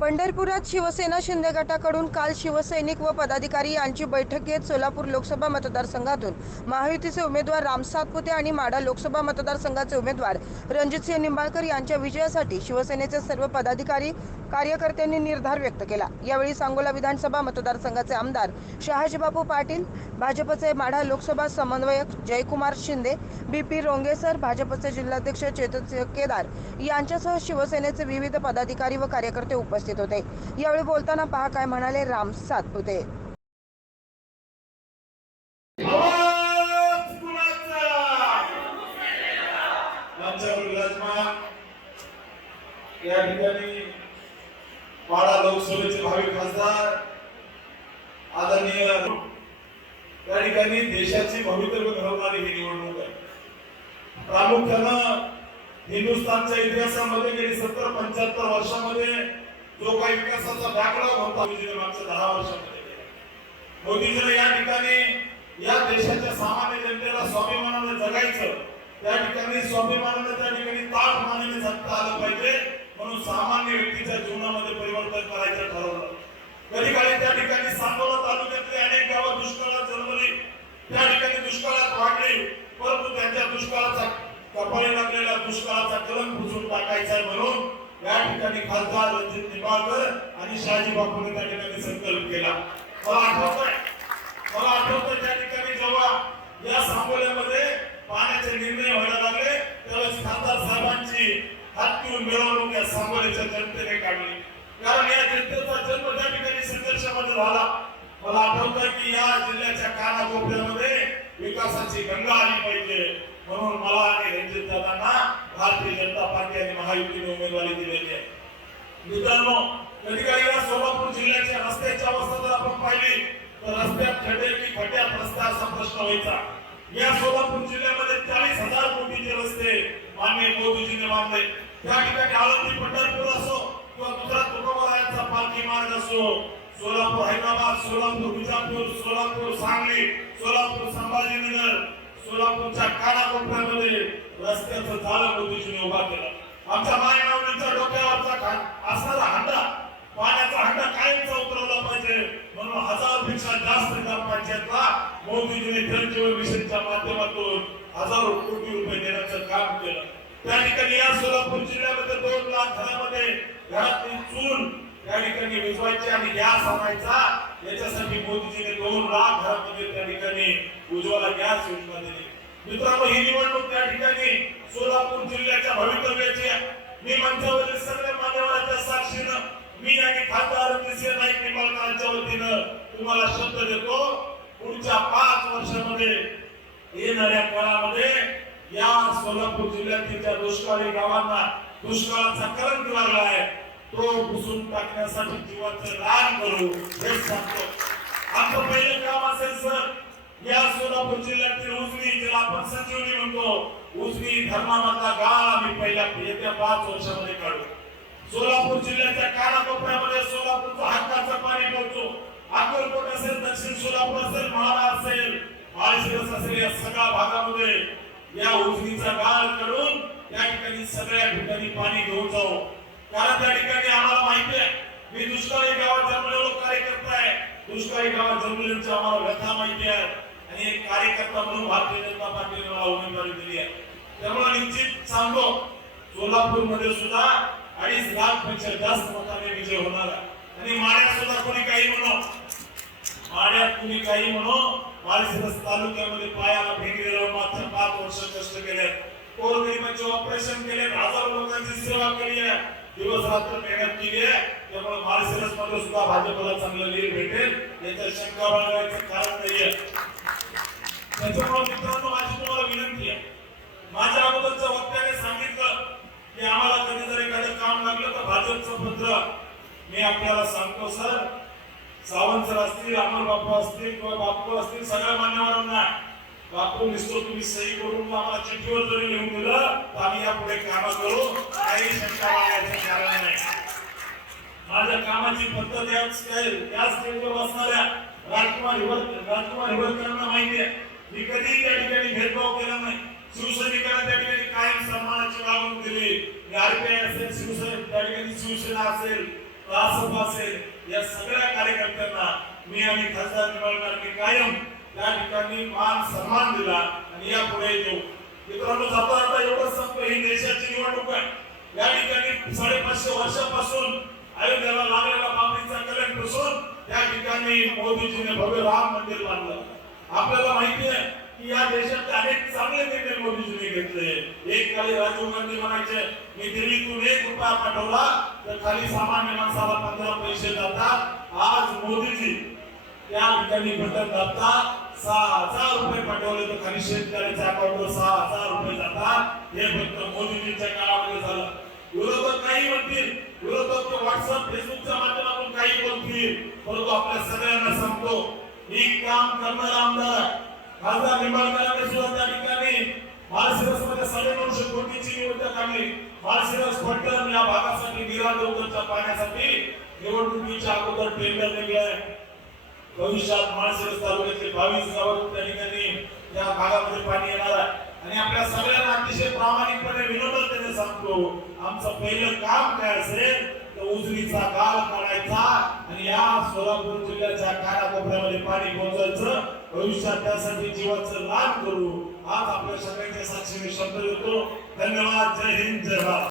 पंढरपुरात शिवसेना शिंदे गटाकडून काल शिवसैनिक व पदाधिकारी यांची बैठक घेत सोलापूर लोकसभा मतदारसंघातून महायुतीचे उमेदवार राम सातपुते आणि माडा लोकसभा मतदारसंघाचे उमेदवार रणजितसिंह निंबाळकर यांच्या विजयासाठी शिवसेनेचे सर्व पदाधिकारी कार्यकर्त्यांनी निर्धार व्यक्त केला. यावेळी सांगोला विधानसभा मतदारसंघाचे आमदार शहाजीबापू पाटील भाजपचे माढा लोकसभा समन्वयक जयकुमार शिंदे बी पी रोंगेसर भाजपचे जिल्हाध्यक्ष चेतनसिंह केदार यांच्यासह शिवसेनेचे विविध पदाधिकारी व कार्यकर्ते उपस्थित उपस्थित होते. यावेळी बोलताना पहा काय म्हणाले राम सातपुते. या ठिकाणी वाडा लोकसभेचे भावी खासदार आदरणीय या ठिकाणी देशाची भवितव्य घडवणारी ही निवडणूक आहे. प्रामुख्यानं हिंदुस्थानच्या इतिहासामध्ये गेली सत्तर पंच्याहत्तर वर्षामध्ये जो काही विकासाचा दाखला होता मागच्या दहा वर्षामध्ये केला. मोदीजीने या ठिकाणी या देशाच्या सामान्य जनतेला स्वाभिमानाने जगायचं त्या ठिकाणी स्वाभिमानाने त्या ठिकाणी ताट मानाने जगता आलं पाहिजे म्हणून सामान्य व्यक्तीच्या जीवनामध्ये परिवर्तन करायचं ठरवलं कधी काळी त्या ठिकाणी सांगोला तालुक्यातली अनेक गावं दुष्काळात जन्मली त्या ठिकाणी दुष्काळात वाढली परंतु त्यांच्या दुष्काळाचा कपाळी लागलेला दुष्काळाचा कलम पुसून टाकायचा आहे म्हणून या ठिकाणी खासदार रणजित निंबाळकर आणि शहाजी बापूने त्या ठिकाणी संकल्प केला. मला आठवत मला आठवत त्या ठिकाणी जेव्हा या सांगोल्यामध्ये पाण्याचे निर्णय व्हायला लागले त्यावेळेस खासदार साहेबांची हात मिळवणूक या सांगोल्याच्या जनतेने काढली. कारण या जनतेचा जन्म त्या ठिकाणी संघर्षामध्ये झाला. मला आठवतं की या जिल्ह्याच्या कानाकोपऱ्यामध्ये विकासाची गंगा आली पाहिजे. म्हणून मला आणि रणजित दादांना भारतीय जनता पार्टी आणि महायुतीने उमेदवारी दिलेली आहे. मित्रांनो कधी काही वेळा सोलापूर जिल्ह्याच्या रस्त्याची अवस्था जर आपण पाहिली तर रस्त्यात खड्डे की खड्ड्यात रस्ता असा प्रश्न व्हायचा. या सोलापूर जिल्ह्यामध्ये चाळीस हजार कोटीचे रस्ते मान्य मोदीजीने बांधले. त्या ठिकाणी आळंदी पंढरपूर असो किंवा दुसरा तुकोबारायांचा पालखी मार्ग असो सोलापूर हैदराबाद सोलापूर विजापूर सोलापूर सांगली सोलापूर संभाजीनगर सोलापूरच्या कानाकोपऱ्यामध्ये रस्त्याचं झालं मोदीजीने उभा केला. आमच्या मायमावणीच्या डोक्यावरचा असणारा हंडा पाण्याचा हंडा कायमचा उतरवला पाहिजे म्हणून हजारपेक्षा जास्त ग्रामपंचायतला मोदीजीने जलजीवन मिशनच्या माध्यमातून हजारो कोटी रुपये देण्याचं काम केलं. त्या ठिकाणी या सोलापूर जिल्ह्यामध्ये दोन लाख घरामध्ये घरातली चूल त्या ठिकाणी उजवायचे आणि गॅस आणायचा याच्यासाठी मोदीजीने दोन लाख घरामध्ये म्हणजे त्या ठिकाणी उज्ज्वला गॅस योजना दिली. मित्रांनो ही निवडणूक त्या ठिकाणी सोलापूर जिल्ह्याच्या भवितव्याची मी मंचावरील सगळ्या मान्यवरांच्या साक्षीनं मी आणि खासदार रणजितसिंह नाईक निंबाळकरांच्या वतीनं तुम्हाला शब्द देतो. पुढच्या पाच वर्षामध्ये येणाऱ्या काळामध्ये या सोलापूर जिल्ह्यातील ज्या दुष्काळी गावांना दुष्काळाचा करंट लागला आहे तो पुसून टाकण्यासाठी जीवाचं रान करू. हे सांगतो. आमचं पहिलं काम असेल सर या सोलापूर जिल्ह्यातील उजनी ज्याला आपण सचिवनी म्हणतो उजनी धर्मामधला गाळ आम्ही पहिल्या येत्या पाच वर्षामध्ये काढू. सोलापूर जिल्ह्याच्या कानाकोपऱ्यामध्ये सोलापूरचं हक्काचं पाणी पोहोचतो अक्कलकोट असेल दक्षिण सोलापूर असेल महाडा असेल माळशिरस असेल या सगळ्या भागामध्ये या उजनीचा गाळ करून त्या ठिकाणी सगळ्या ठिकाणी पाणी घेऊन जाऊ. कारण त्या ठिकाणी आम्हाला माहिती आहे. मी दुष्काळी गावात जन्मलेलो कार्यकर्ता आहे. दुष्काळी गावात जन्मलेल्यांची आम्हाला व्यथा माहिती आहे. आणि एक कार्यकर्ता म्हणून भारतीय जनता पार्टीने मला उमेदवारी दिली आहे. त्यामुळे निश्चित सांगतो सोलापूरमध्ये सुद्धा अडीच लाखपेक्षा जास्त मताने विजय होणार आहे. आणि माड्यात सुद्धा कोणी काही म्हणो माड्यात कोणी काही म्हणो माळशिरस तालुक्यामध्ये पायाला भेंडी लावून मागच्या पाच वर्ष कष्ट केले कोरोनिमाचे ऑपरेशन केले हजारो लोकांची सेवा केली आहे. दिवस रात्र मेहनत केली आहे. त्यामुळे माळशिरसमध्ये सुद्धा भाजपला चांगलं लीड भेटेल. याच्यात शंका बाळगायचं कारण नाहीये. त्याच्यामुळे मित्रांनो माझी तुम्हाला विनंती आहे. माझ्या अगोदरच्या वक्त्याने सांगितलं की आम्हाला कधी जर एखादं काम लागलं तर भाजपचं पत्र मी आपल्याला सांगतो सर. सावंत सर असतील अमर बापू असतील किंवा बापू असतील सगळ्या मान्यवरांना. बापू दिसतो तुम्ही सही करून आम्हाला चिठ्ठीवर जरी लिहून दिलं तर आम्ही यापुढे काम करू काही शंका बाळगायचं कारण नाही. माझ्या कामाची पद्धत याच काय स्टेजवर बसणाऱ्या राजकुमार हिवर राजकुमार हिवरकरांना माहिती आहे. मी कधीही त्या ठिकाणी भेदभाव केला नाही. शिवसैनिकांना त्या ठिकाणी कायम सन्मानाची वागणूक दिली. आरपीआय असेल शिवसेना त्या ठिकाणी शिवसेना असेल रासप असेल या सगळ्या कार्यकर्त्यांना मी आणि खासदार निवडणुकांनी कायम त्या ठिकाणी मान सन्मान दिला आणि यापुढे येऊ मित्रांनो जाता जाता एवढंच सांगतो ही देशाची निवडणूक आहे. या ठिकाणी साडेपाचशे वर्षापासून अयोध्येला लागलेला बाबरीचा कलंक पुसून त्या ठिकाणी मोदीजीने भव्य राम मंदिर बांधलं. आपल्याला माहिती आहे की या देशात अनेक चांगले निर्णय मोदीजीने घेतले. एक काळी राजीव गांधी म्हणायचे मी दिल्लीतून एक रुपया पाठवला तर खाली सामान्य माणसाला पंधरा पैसे जातात. आज मोदीजी त्या ठिकाणी बटन दाबतात सहा हजार रुपये पाठवले तर खाली शेतकऱ्याच्या अकाउंटवर सहा हजार रुपये जातात हे फक्त मोदीजींच्या काळामध्ये झालं. विरोधक काही म्हणतील? विरोधक व्हॉट्सअप फेसबुकच्या माध्यमातून काही बोलतील. परंतु आपल्या सगळ्यांना सांगतो ही काम करणारा आमदार खासदार निंबाळकरांनी सुद्धा त्या ठिकाणी माळशिरसमध्ये साडेनऊशे कोटीची निवडणूक काढली. माळशिरस फलटण या भागासाठी नीरा पाण्यासाठी निवडणुकीच्या अगोदर टेंडर निघलंय भविष्यात माळशिरस तालुक्यातले बावीस गावात त्या ठिकाणी या भागामध्ये पाणी येणार आहे. आणि आपल्या सगळ्यांना अतिशय प्रामाणिकपणे विनम्रतेने सांगतो. आमचं पहिलं काम काय असेल तर उजनीचा गाव काढायचा आणि या सोलापूर जिल्ह्याच्या कानाकोपऱ्यामध्ये पाणी पोहोचायचं. भविष्यात त्यासाठी जीवाचं लाभ करू. आज आपल्या सगळ्यांच्या साक्षीने शब्द देतो. धन्यवाद. जय हिंद जय भारत.